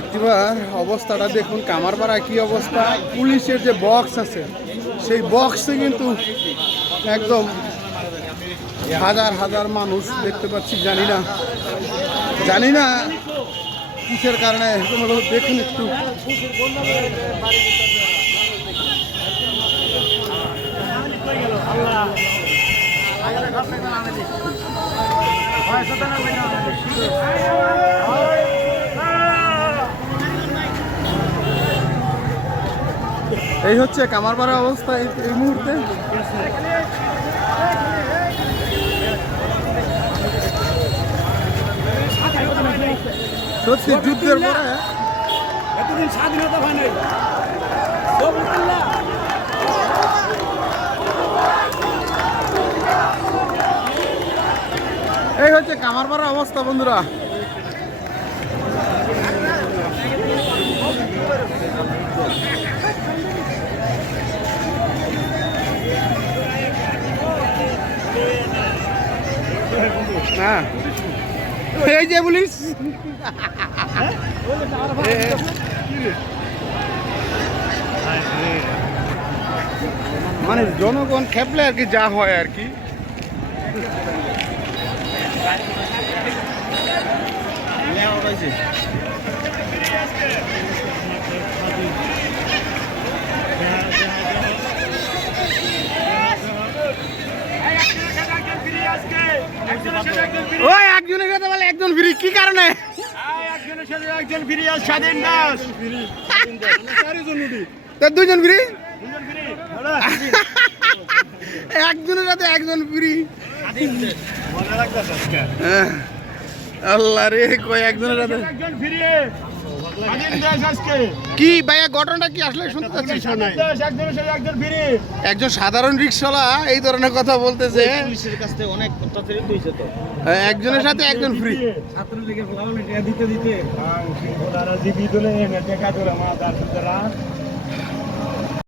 একটিবার অবস্থাটা দেখুন, কামারপাড়া কি অবস্থা। পুলিশের যে বক্স আছে সেই বক্সে কিন্তু একদম হাজার হাজার মানুষ দেখতে পাচ্ছি। জানি না কিসের কারণে দেখুন একটু। এই হচ্ছে কামারপাড়া অবস্থা এই মুহূর্তে। সত্যি যুদ্ধের পরে এতদিন স্বাধীনতা হয় নাই। এই হচ্ছে কামারপাড়ার অবস্থা বন্ধুরা। হ্যাঁ, এই যে পুলিশ মানে জনগণ খেপলে আর কি যা হয় আর কি। ওই একজনের সাথে বলে একজন ফ্রি, কি কারণে? একজনের সাথে একজন ফ্রি, স্বাধীন দাস দুজন ফ্রি, একজনের সাথে একজন ফ্রি। আল্লাহ রে, কই একজনের সাথে কি ভাইয়া ঘটনাটা কি আসলে শুনতে চাচ্ছি। একজন সাধারণ রিক্সাওয়ালা এই ধরনের কথা বলতেছে, একজনের সাথে একজন ফ্রি। ছাত্রলীগের দিতে